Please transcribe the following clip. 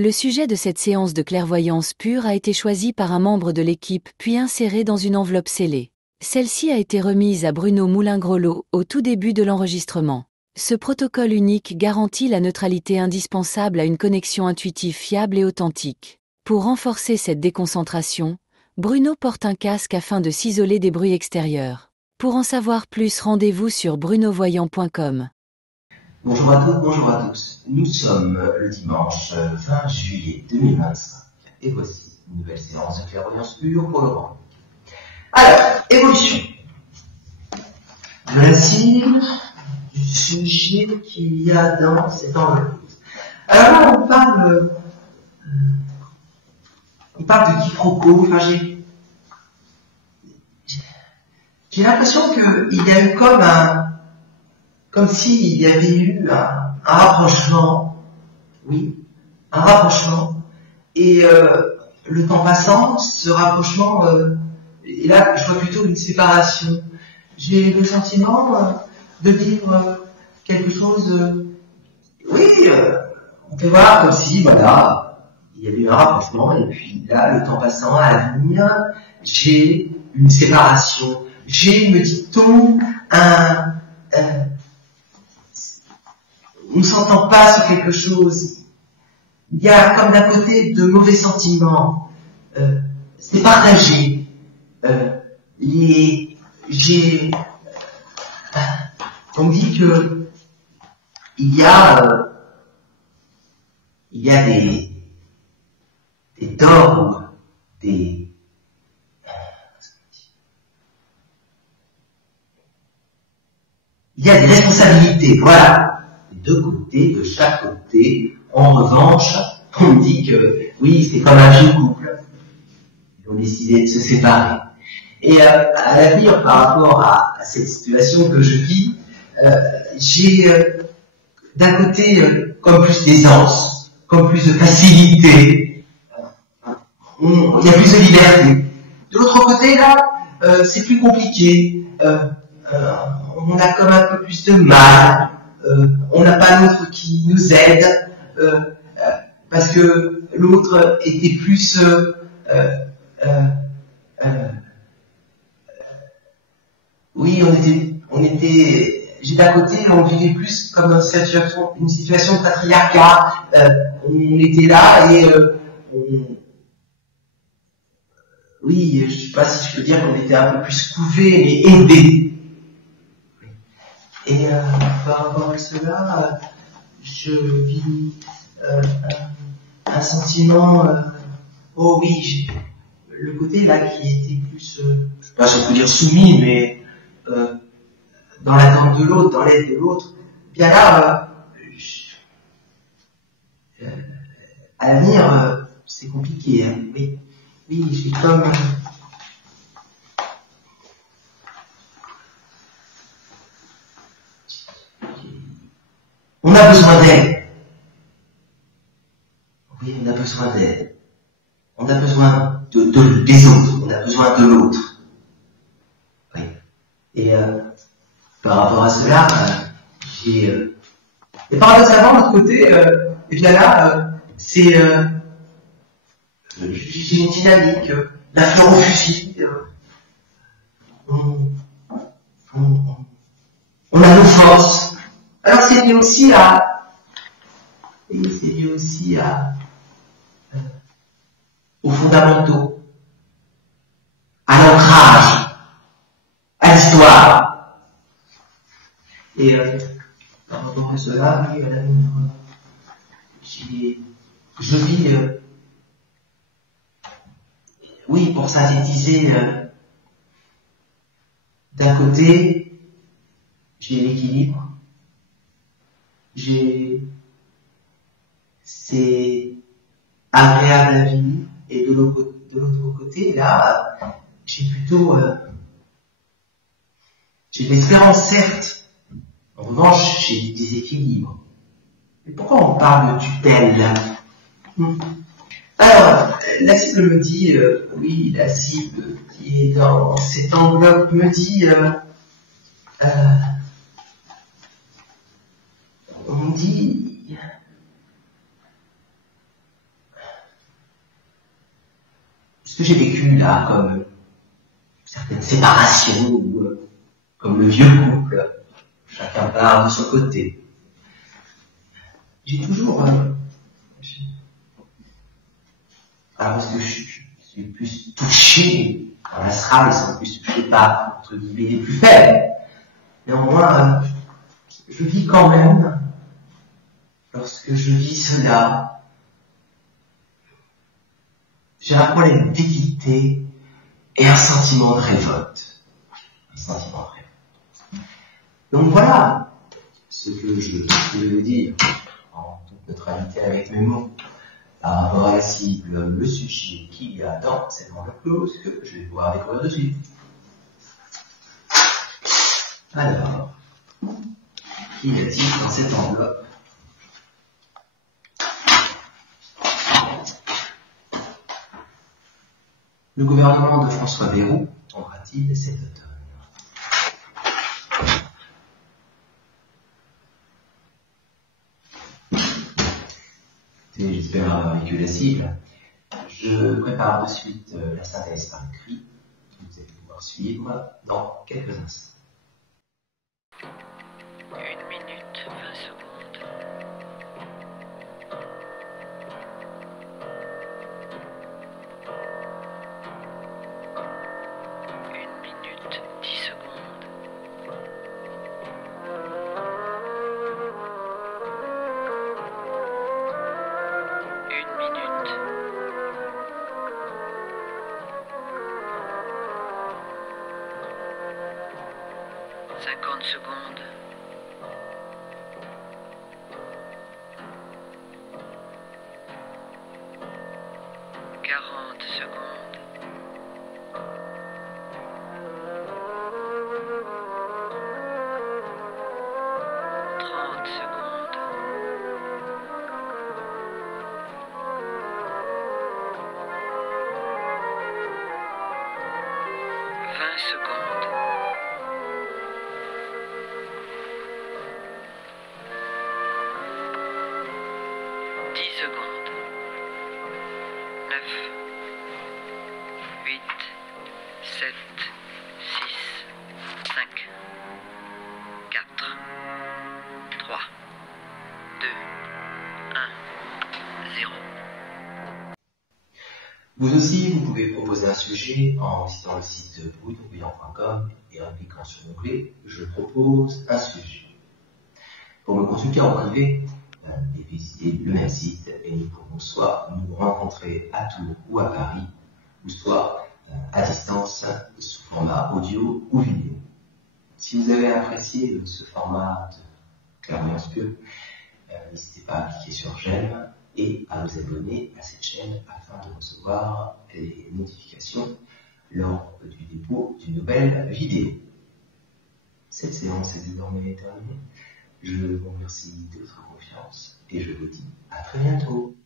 Le sujet de cette séance de clairvoyance pure a été choisi par un membre de l'équipe puis inséré dans une enveloppe scellée. Celle-ci a été remise à Bruno Moulin-Grelot au tout début de l'enregistrement. Ce protocole unique garantit la neutralité indispensable à une connexion intuitive fiable et authentique. Pour renforcer cette déconcentration, Bruno porte un casque afin de s'isoler des bruits extérieurs. Pour en savoir plus, rendez-vous sur brunovoyant.com. Bonjour à toutes, bonjour à tous. Nous sommes le dimanche 20 juillet 2025 et voici une nouvelle séance de clairvoyance pure pour Laurent. Alors, évolution de la cible du sujet qu'il y a dans cette enveloppe. Alors là, on parle de quiproquo. Enfin, j'ai l'impression qu'il y a eu comme s'il y avait eu un rapprochement, oui, un rapprochement, et le temps passant, ce rapprochement, et là je vois plutôt une séparation. J'ai le sentiment de vivre quelque chose, oui, on peut voir comme si, voilà, il y avait eu un rapprochement, et puis là, le temps passant, à l'avenir, j'ai une séparation, j'ai, me dit-on, on ne s'entend pas sur quelque chose. Il y a comme d'un côté de mauvais sentiments. C'est partagé. On me dit que il y a des dogmes, il y a des responsabilités. Voilà. Deux côtés, de chaque côté. En revanche, on me dit que oui, c'est comme un vieux couple. Ils ont décidé de se séparer. Et à l'avenir, par rapport à cette situation que je vis, j'ai d'un côté comme plus d'aisance, comme plus de facilité. Il y a plus de liberté. De l'autre côté, là, c'est plus compliqué. On a comme un peu plus de mal. On n'a pas l'autre qui nous aide parce que l'autre était plus oui, j'ai d'un côté, on vivait plus comme une situation de patriarcat. On était là et oui, je sais pas si je peux dire qu'on était un peu plus couvés mais aidés. Et par rapport à cela, je vis un sentiment, oh oui, le côté là qui était plus, je sais pas si on peut dire soumis, mais dans l'attente de l'autre, dans l'aide de l'autre, bien là, à l'avenir, c'est compliqué, hein, mais oui, j'ai comme... On a besoin d'aide. Oui, on a besoin d'aide. On a besoin des autres. On a besoin de l'autre. Oui. Et par rapport à cela, j'ai... et paradoxalement, de l'autre côté, et bien là, c'est... j'ai une dynamique. La fleur au fusil. On a nos forces. Alors c'est lié aussi aux fondamentaux, à l'ancrage, à l'histoire. Et par rapport à cela, oui, madame, je vis, oui, pour synthétiser, d'un côté, j'ai l'équilibre. C'est agréable à vivre, et de l'autre côté, là, j'ai plutôt, j'ai de l'espérance, certes. En revanche, j'ai du déséquilibre. Mais pourquoi on parle de tutelle, là? Alors, la cible me dit, oui, la cible qui est dans cette enveloppe me dit, on dit, que j'ai vécu là, comme certaines séparations, ou comme le vieux couple, chacun part de son côté. J'ai toujours... alors parce que je suis plus touché par l'astral, ils sont plus touchés par, entre guillemets, les plus faibles. Néanmoins, je vis quand même, lorsque je vis cela, j'ai un problème d'équité et un sentiment de révolte. Un sentiment de révolte. Donc voilà ce que je voulais vous dire en toute neutralité avec mes mots par rapport à la cible, le sujet qu'il y a dans cette enveloppe close que je vais pouvoir découvrir de suite. Alors, qu'y a-t-il dans cette enveloppe? Le gouvernement de François Bayrou tombera-t-il cet automne? J'espère avoir vécu la cible. Je prépare de suite la synthèse par écrit. Vous allez pouvoir suivre dans quelques instants. 1 minute, 20 secondes. 1 minute, 10 secondes. 1 minute. 50 secondes. 40 secondes. 30 secondes. 20 secondes. 10 secondes. 9, 8, 7, 6, 5, 4, 3, 2, 1, 0. Vous aussi, vous pouvez proposer un sujet en visitant le site bruitourbillon.com et en cliquant sur l'onglet « Je propose un sujet ». Pour me consulter en privé, visitez le même site et nous pourrons soit nous rencontrer à Tours ou à Paris, ou soit à distance sous format audio ou vidéo. Si vous avez apprécié ce format de Clairvoyance Pure, n'hésitez pas à cliquer sur j'aime et à vous abonner à cette chaîne afin de recevoir les notifications lors du dépôt d'une nouvelle vidéo. Cette séance est désormais terminée. Je vous remercie de votre confiance et je vous dis à très bientôt.